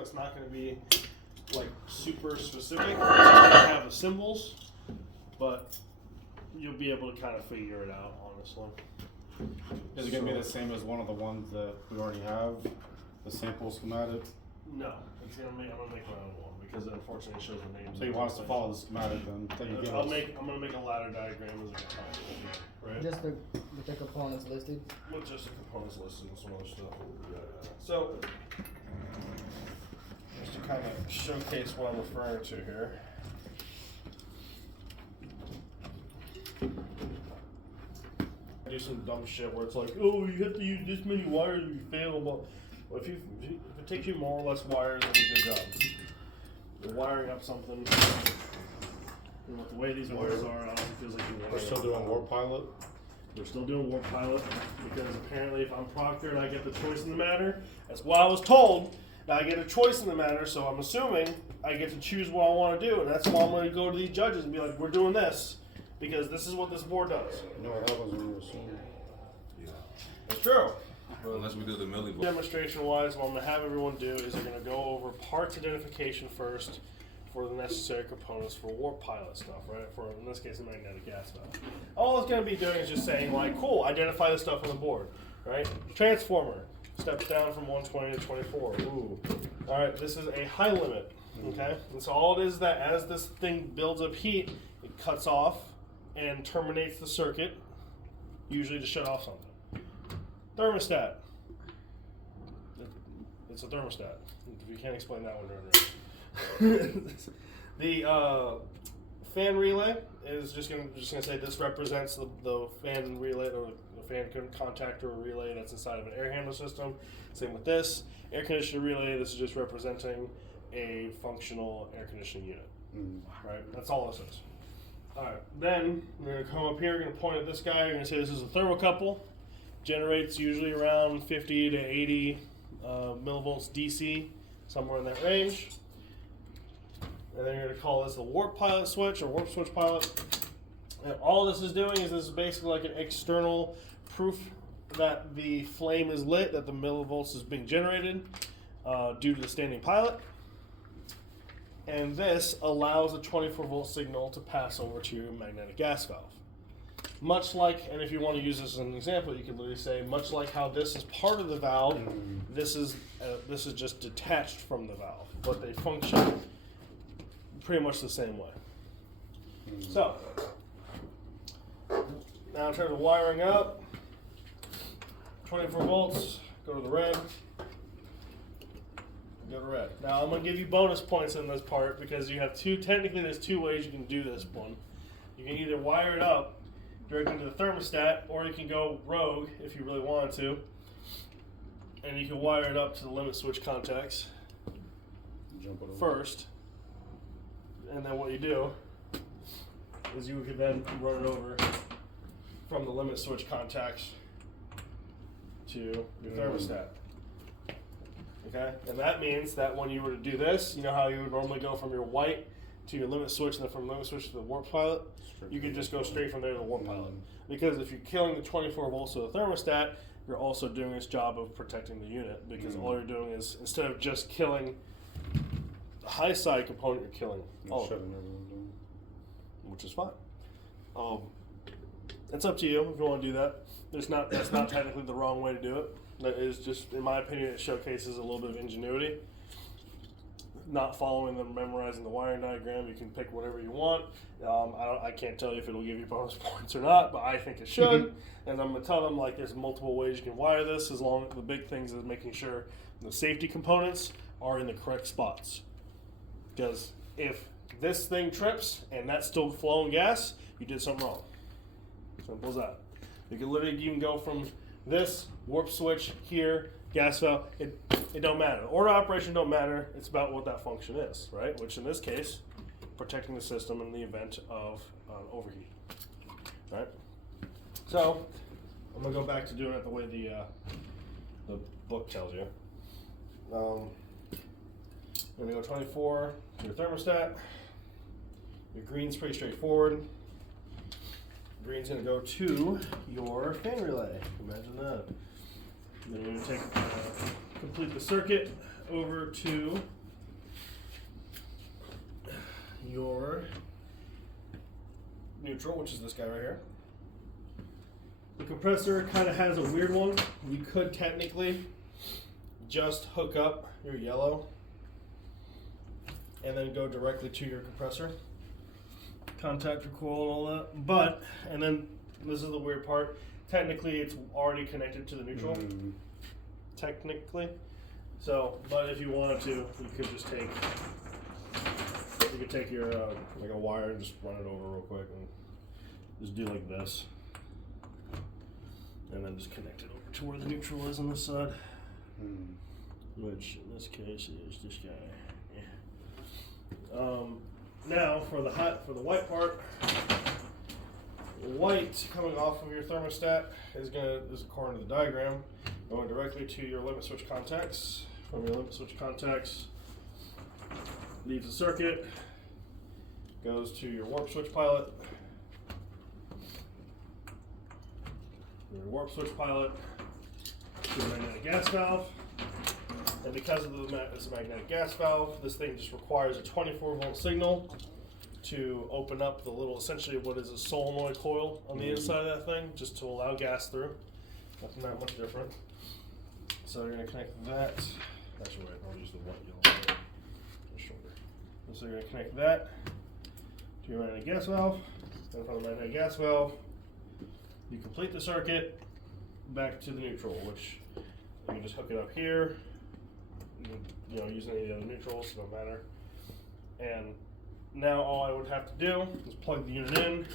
that's not going to be like super specific. It's just going to have the symbols, but you'll be able to kind of figure it out, honestly. Is it going to be the same as one of the ones that we already have, the sample schematic? No, I'm going to make my own one because it unfortunately shows the names. So you want us to follow the schematic then? That you give I'm us? going to make a ladder diagram as a component, right? Just with the components listed. With just the components listed and some other stuff. So, just to kind of showcase what I'm referring to here. Do some dumb shit where it's like, oh, you have to use this many wires and you fail. But if it takes you more or less wires, then you good job. You're wiring up something. And with the way these wires are, I don't think it feels like you're wiring. We're still doing Warp Pilot? We're still doing Warp Pilot because apparently if I'm Proctor and I get the choice in the matter, that's what I was told. Now I get a choice in the matter, so I'm assuming I get to choose what I want to do, and that's why I'm going to go to these judges and be like, we're doing this because this is what this board does. No, that wasn't what you assumed. It's true. Unless we do the Millie vote. Demonstration-wise, what I'm going to have everyone do is they're going to go over parts identification first for the necessary components for Warp Pilot stuff, right? For, in this case, a magnetic gas valve. All it's going to be doing is just saying, like, cool, identify the stuff on the board, right? Transformer steps down from 120 to 24. Ooh. All right, this is a high limit, okay? And so all it is that as this thing builds up heat, it cuts off and terminates the circuit, usually to shut off something. Thermostat. It's a thermostat. If you can't explain that one, the fan relay is just gonna say this represents the fan relay or the fan contactor relay that's inside of an air handler system. Same with this air conditioning relay. This is just representing a functional air conditioning unit. Right. That's all this is. All right. Then we're gonna come up here. We're gonna point at this guy. We're gonna say this is a thermocouple. Generates usually around 50 to 80 millivolts DC, somewhere in that range. And then you're going to call this the Warp Pilot switch or Warp Switch Pilot. And all this is doing is this is basically like an external proof that the flame is lit, that the millivolts is being generated due to the standing pilot. And this allows a 24 volt signal to pass over to your magnetic gas valve. Much like, and if you want to use this as an example, you can literally say, much like how this is part of the valve, this is just detached from the valve, but they function pretty much the same way. So, now in terms of wiring up, 24 volts, go to the red, go to red. Now I'm going to give you bonus points in this part because you have technically there's two ways you can do this one. You can either wire it up directly to the thermostat, or you can go rogue if you really wanted to, and you can wire it up to the limit switch contacts first, and then what you do is you can then run it over from the limit switch contacts to your thermostat. Okay, and that means that when you were to do this, you know how you would normally go from your white to your limit switch, and then from limit switch to the Warp Pilot, you can just go straight from there to the Warp Pilot. Because if you're killing the 24 volts of the thermostat, you're also doing this job of protecting the unit, because all you're doing is, instead of just killing the high side component, you're killing all of it, which is fine. It's up to you if you want to do that. That's not technically the wrong way to do it. That is just, in my opinion, it showcases a little bit of ingenuity. Not following them, memorizing the wiring diagram. You can pick whatever you want. I can't tell you if it'll give you bonus points or not, but I think it should. And I'm going to tell them, like, there's multiple ways you can wire this, as long as the big things is making sure the safety components are in the correct spots. Because if this thing trips and that's still flowing gas, you did something wrong. Simple as that. You can go from this warp switch here, gas valve. It don't matter. Order operation don't matter. It's about what that function is, right? Which in this case, protecting the system in the event of overheat, right? So I'm gonna go back to doing it the way the book tells you. I'm gonna go 24 to your thermostat. Your green's pretty straightforward. Green's gonna go to your fan relay. Imagine that. Then you're going to complete the circuit over to your neutral, which is this guy right here. The compressor kind of has a weird one. You could technically just hook up your yellow and then go directly to your compressor contactor coil and all that. But, and then this is the weird part, technically it's already connected to the neutral. Technically. So, but if you wanted to, you could just take, you could take your, like a wire and just run it over real quick and just do like this. And then just connect it over to where the neutral is on this side. Which in this case is this guy. Yeah. Now for the white part, white coming off of your thermostat is according to the diagram, going directly to your limit switch contacts. From your limit switch contacts, leaves the circuit, goes to your warp switch pilot. Your warp switch pilot to the magnetic gas valve. And because of this magnetic gas valve, this thing just requires a 24-volt signal to open up the little, essentially what is a solenoid coil on the inside of that thing, just to allow gas through. Nothing that much different. So you're going to connect that. Actually, wait, I'll use the white yellow. Shorter. So you're going to connect that to your magnetic gas valve. And from the magnetic gas valve, you complete the circuit back to the neutral, which you can just hook it up here. You know, use any of the other neutrals, no matter. And now all I would have to do is plug the unit in,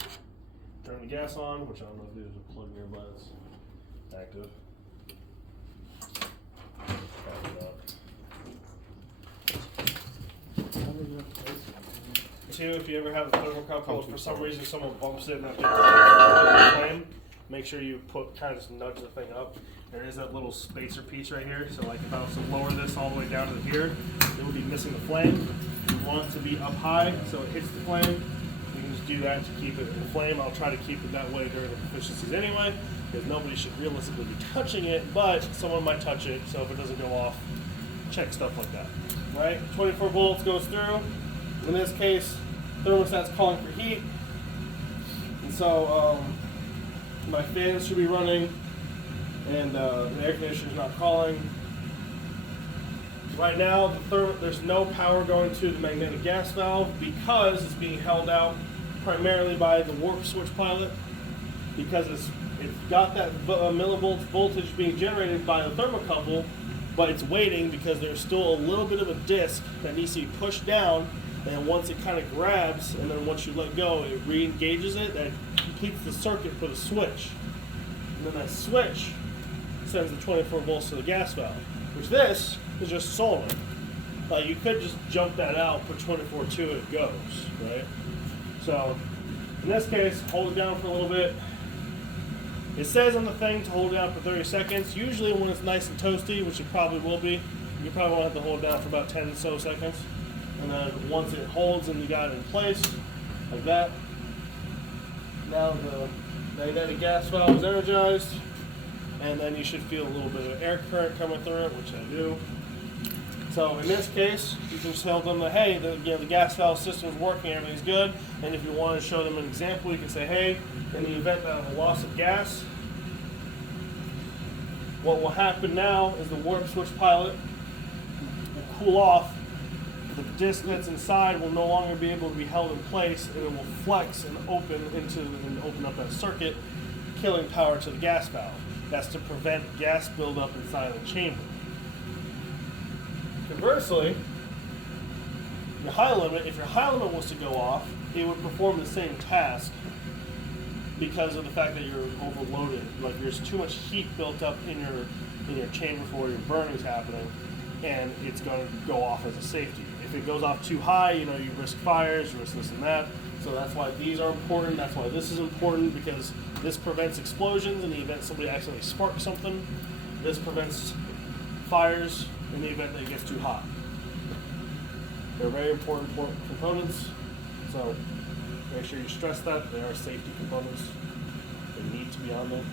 turn the gas on, which I don't know if there's a plug nearby that's active. Two, if you ever have a thermocouple, if for some reason someone bumps it and that flame, make sure you kind of just nudge the thing up. There is that little spacer piece right here, so like if I was to lower this all the way down to here, it would be missing the flame. You want it to be up high so it hits the flame. You can just do that to keep it in the flame. I'll try to keep it that way during the proficiencies anyway, because nobody should realistically be touching it, but someone might touch it, so if it doesn't go off, check stuff like that. Right? 24 volts goes through. In this case, thermostat's calling for heat, and so my fans should be running, and the air conditioner's not calling. Right now, there's no power going to the magnetic gas valve because it's being held out primarily by the warp switch pilot, because it's got that millivolts voltage being generated by the thermocouple, but it's waiting because there's still a little bit of a disc that needs to be pushed down. And once it kind of grabs, and then once you let go, it re-engages it, that completes the circuit for the switch. And then that switch sends the 24 volts to the gas valve, which this is just solenoid. You could just jump that out, put 24 to it, it goes, right? So, in this case, hold it down for a little bit. It says on the thing to hold it down for 30 seconds. Usually when it's nice and toasty, which it probably will be, you probably won't have to hold it down for about 10 or so seconds. And then once it holds and you got it in place, like that, now the magnetic gas valve is energized, and then you should feel a little bit of air current coming through it, which I do. So in this case, you can just tell them that, hey, the gas valve system is working, everything's good. And if you want to show them an example, you can say, hey, in the event of a loss of gas, what will happen now is the warp switch pilot will cool off. The disc that's inside will no longer be able to be held in place, and it will flex and open up that circuit, killing power to the gas valve. That's to prevent gas buildup inside the chamber. Conversely, your high limit, if your high limit was to go off, it would perform the same task because of the fact that you're overloaded. Like there's too much heat built up in your chamber for where your burning is happening, and it's going to go off as a safety. If it goes off too high, you risk fires, you risk this and that. So that's why these are important. That's why this is important, because this prevents explosions in the event somebody accidentally sparks something. This prevents fires in the event that it gets too hot. They're very important components. So make sure you stress that they are safety components. They need to be on there.